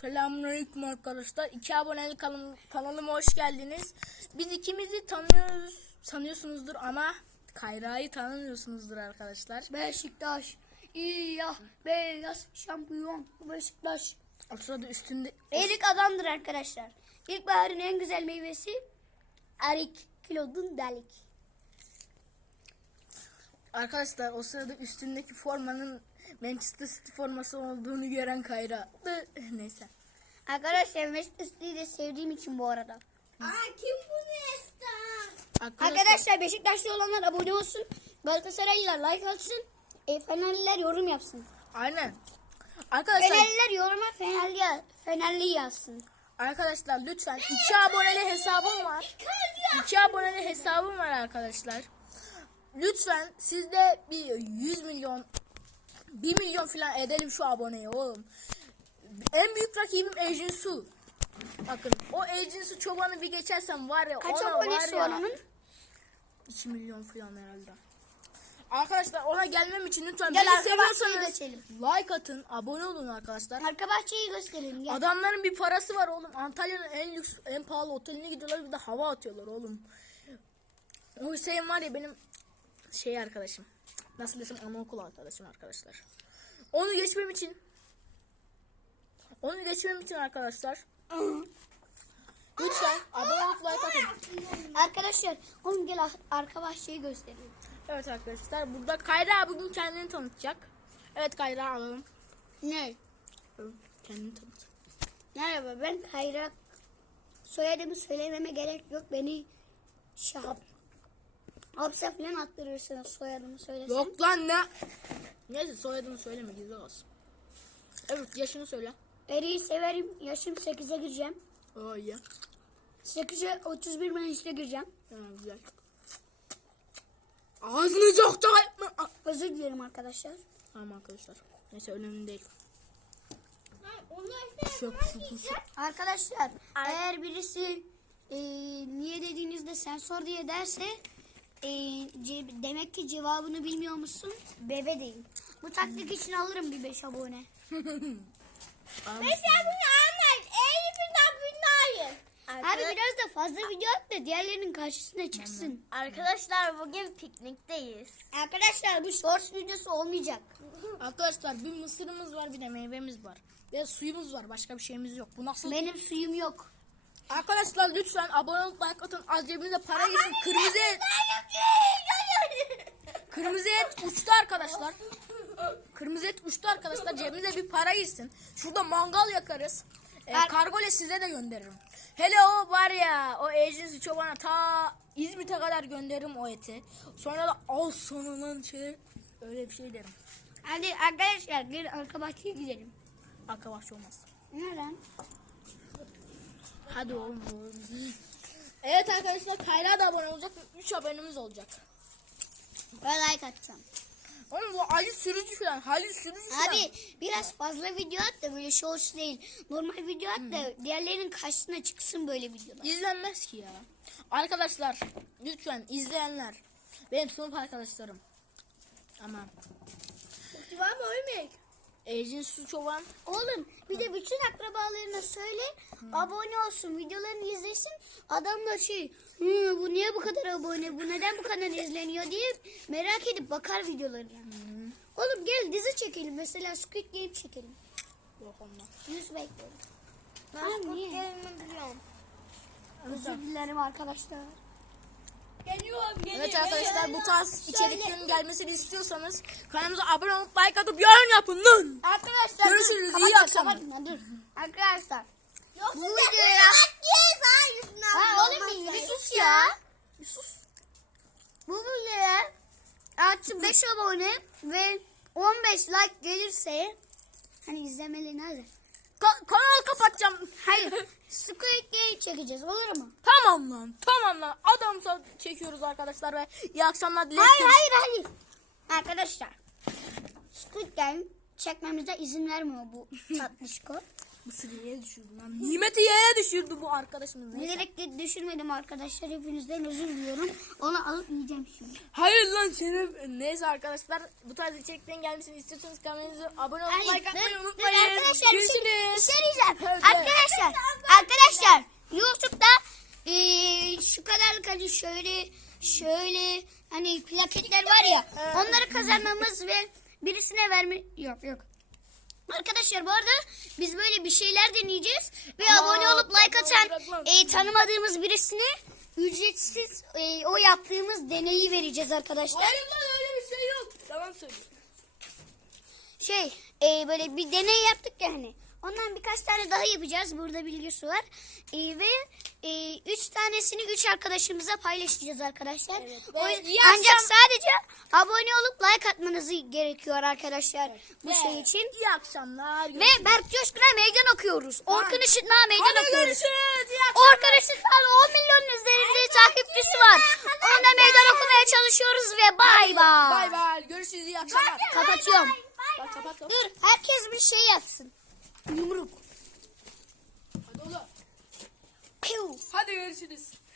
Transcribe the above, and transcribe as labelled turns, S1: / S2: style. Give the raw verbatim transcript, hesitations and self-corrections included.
S1: Selamünaleyküm arkadaşlar. İki aboneli kanal, kanalıma hoş geldiniz. Biz ikimizi tanıyoruz, sanıyorsunuzdur ama Kayra'yı tanımıyorsunuzdur arkadaşlar.
S2: Beşiktaş, İyah, beyaz şampiyon Beşiktaş.
S1: O sırada üstünde
S2: Erik adamdır arkadaşlar. İlkbaharın en güzel meyvesi erik, kilodun delik.
S1: arkadaşlar o sırada üstündeki formanın Manchester City forması olduğunu gören Kayra. Neyse.
S2: Arkadaşlar Manchester City'yi de sevdiğim için bu arada.
S3: Aa, kim bunu ister?
S1: Arkadaşlar,
S2: Arkadaşlar Beşiktaşlı olanlar abone olsun. Galatasaraylılar like atsın. E, Fenerliler yorum yapsın.
S1: aynen. Arkadaşlar,
S2: Fenerliler yoruma Fenerli, Fenerli yazsın.
S1: arkadaşlar lütfen iki aboneli hesabım var. iki aboneli hesabım var arkadaşlar. Lütfen siz de bir yüz milyon bir milyon falan edelim şu aboneyi oğlum. En büyük rakibim Ejinsu. Bakın o Ejinsu çobanı bir geçersem var ya,
S2: Kaç
S1: ona
S2: abonesi
S1: var
S2: var
S1: ya
S2: onun?
S1: iki milyon falan herhalde. Arkadaşlar ona gelmem için lütfen
S2: Gel
S1: beni
S2: arka bahçeyi
S1: seviyorsanız
S2: geçelim.
S1: like atın, abone olun arkadaşlar.
S2: Arka bahçeyi gösterelim. Gel.
S1: Adamların bir parası var oğlum. Antalya'nın en lüks, en pahalı oteline gidiyorlar, bir de hava atıyorlar oğlum. O Hüseyin var ya, benim şey arkadaşım. Nasıl desem, anaokul arkadaşım arkadaşlar. Onu geçmem için Onu geçmem için arkadaşlar lütfen abone olup like atın.
S2: Arkadaşlar oğlum gel ar- arka bahçeyi gösterelim.
S1: Evet arkadaşlar, burada Kayra bugün kendini tanıtacak. Evet Kayra, alalım.
S2: Ne?
S1: Evet, kendini tanıt.
S2: Merhaba, ben Kayra. Soyadımı söylememe gerek yok. Beni şahap hapse falan attırırsınız soyadımı söylesem.
S1: Yok lan, ne? Neyse, soyadını söyleme, gizli olsun. Evet, yaşını söyle.
S2: Eriği severim. Yaşım sekize gireceğim.
S1: Aa, iyi.
S2: sekize otuz bir Mayıs'ta gireceğim.
S1: Ha, güzel. Ağzını çok da yapma.
S2: Özür dilerim arkadaşlar.
S1: Tamam arkadaşlar. Neyse, önemli değil.
S3: Onu işte
S1: Çok şükür.
S2: Arkadaşlar eğer birisi e, niye dediğinizde sen sor diye derse e, ce- demek ki cevabını bilmiyor musun? Bebe değil. Bu taktik için alırım bir beş abone.
S3: Mesela bunu anlar. Elif'inden bunları.
S2: Abi biraz da fazla video at da diğerlerinin karşısına çıksın.
S3: Arkadaşlar bugün piknikteyiz.
S2: Arkadaşlar bu shorts videosu olmayacak.
S1: Arkadaşlar, bir mısırımız var, bir de meyvemiz var. Bir de suyumuz var. Başka bir şeyimiz yok. Bu nasıl?
S2: Benim suyum yok.
S1: Arkadaşlar lütfen abone olup like atın. Az cebinize para geçsin. Kırmızı et. Kırmızı et uçtu arkadaşlar. Kırmızı et uçtu arkadaşlar. Cebimize bir para girsin. Şurada mangal yakarız. Ee,
S2: Ar-
S1: kargoyla size de gönderirim. Hele o var ya, o Ejinsi çobana ta İzmit'e kadar gönderirim o eti. Sonra da al sonunun şey, öyle bir şey derim.
S2: Hadi arkadaşlar gelin arka bahçeye gidelim.
S1: Arka bahçe olmaz.
S2: Nereden?
S1: Hadi oğlum. oğlum. Evet arkadaşlar, Kayra da abone olacak. üç abonemiz olacak.
S2: Ben like atacağım.
S1: Oğlum bu Ali Sürücü falan. Halil Sürücü falan.
S2: Abi biraz fazla video at da böyle shorts değil. Normal video at da diğerlerinin karşısına çıksın böyle videolar.
S1: İzlenmez ki ya. Arkadaşlar lütfen izleyenler. Benim sınıf arkadaşlarım. Ama
S3: Var mı ölmek?
S1: Ejin Su Çoban.
S2: Oğlum bir de bütün akrabalarına söyle abone olsun videolarını izlesin. Adam da şey "Hı, bu niye bu kadar abone, bu neden bu kadar izleniyor diye merak edip bakar videolarına. Oğlum gel dizi çekelim mesela Squid Game çekelim.
S1: Yok ondan.
S2: Yüz bekliyorum.
S3: Ben
S2: Ha, niye?
S3: Squid biliyorum.
S2: Özür dilerim arkadaşlar.
S3: Geliyor geliyor.
S1: Evet arkadaşlar,
S3: geliyor.
S1: bu tarz
S3: Şöyle-
S1: içeriklerin gelmesini istiyorsanız kanalımıza abone olup like atıp yorum yapın lan.
S2: Arkadaşlar
S1: Görüşürüz,
S2: dur,
S1: iyi
S2: kapatma,
S1: akşamlar.
S2: kapatma, dur. Arkadaşlar
S3: Yoksa
S2: Bu
S3: bu
S2: videoya-
S3: videoya...
S2: ha oğlum bir bir sus ya. Bir sus. Bu videoya artı beş abone ve on beş like gelirse hani izlemeli nerede?
S1: Ka- kanalı kapatacağım.
S2: Hayır. Squid Game çekeceğiz olur mu?
S1: Tamam lan. Tamam lan. Adamsa çekiyoruz arkadaşlar ve iyi akşamlar dileriz.
S2: Hayır hayır hayır. Arkadaşlar Squid Game çekmemize izin vermiyor bu tatlışko.
S1: Mısır'ı yere düşürdü lan. Nimeti yere düşürdü bu arkadaşımız. Neyse.
S2: Bilerek de düşürmedim arkadaşlar. Hepinizden özür diliyorum. Onu alıp yiyeceğim şimdi.
S1: Hayır lan senin. Neyse arkadaşlar, bu tarz içeriklerin gelmesini istiyorsanız kanalımıza abone olup
S2: Hayır,
S1: like atmayı
S2: dur, dur
S1: unutmayın.
S2: arkadaşlar, bir şey-
S1: Görüşürüz.
S2: bir şey diyeceğim.
S1: Evet.
S2: dolarlık hani şöyle şöyle hani plaketler var ya onları kazanmamız ve birisine verme yok yok. Arkadaşlar bu arada biz böyle bir şeyler deneyeceğiz ve
S1: Aa,
S2: abone olup like
S1: bırak
S2: atan
S1: lan, bırak lan.
S2: e, tanımadığımız birisine ücretsiz e, o yaptığımız deneyi vereceğiz arkadaşlar.
S1: Hayır lan öyle bir şey yok. Tamam söylüyorum.
S2: Şey e, böyle bir deney yaptık ya hani. Ondan birkaç tane daha yapacağız. Burada bilgisi var. E, ve e, üç tanesini üç arkadaşımıza paylaşacağız arkadaşlar.
S1: Evet.
S2: O-
S1: Ve iyi
S2: ancak
S1: akşam-
S2: sadece abone olup like atmanız gerekiyor arkadaşlar bu
S1: Ve
S2: şey için.
S1: İyi akşamlar.
S2: Ve Berk Coşkun'a meydan okuyoruz. Orkun Işıtmak'a meydan
S1: Hadi
S2: okuyoruz.
S1: görüşürüz. İyi akşamlar.
S2: Orkun Işıtmak'ın on milyonun üzerinde takipçisi var. Ona meydan okumaya çalışıyoruz ve bay bay.
S1: Bay bay. Görüşürüz. İyi akşamlar.
S2: Kapatıyorum.
S1: Bak kapat kapat.
S2: Dur herkes bir şey yapsın. Yumruk.
S1: Hadi oğlum.
S2: Piu.
S1: Hadi görüşürüz.